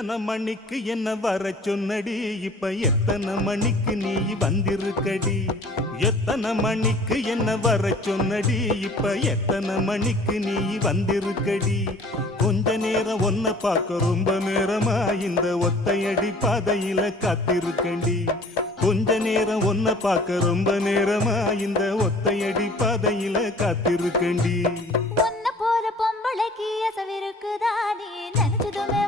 எத்தனை மணிக்கு என்ன வர சொன்னடி இப்ப எத்தனை மணிக்கு நீ வந்திருக்கடி எத்தனை மணிக்கு என்ன வர சொன்னடி இப்ப எத்தனை மணிக்கு நீ வந்திருக்கடி கொஞ்ச நேரம் ஒன்ன பார்க்க ரொம்ப நேரமா இந்த ஒத்தையடி பாதையில காத்திருக்கண்டி கொஞ்ச நேரம் ஒன்ன பார்க்க ரொம்ப நேரமா இந்த ஒத்தையடி பாதையில காத்திருக்கண்டி பொம்பளைக்கு அசவிருக்குதா நீ நினைச்சதுமே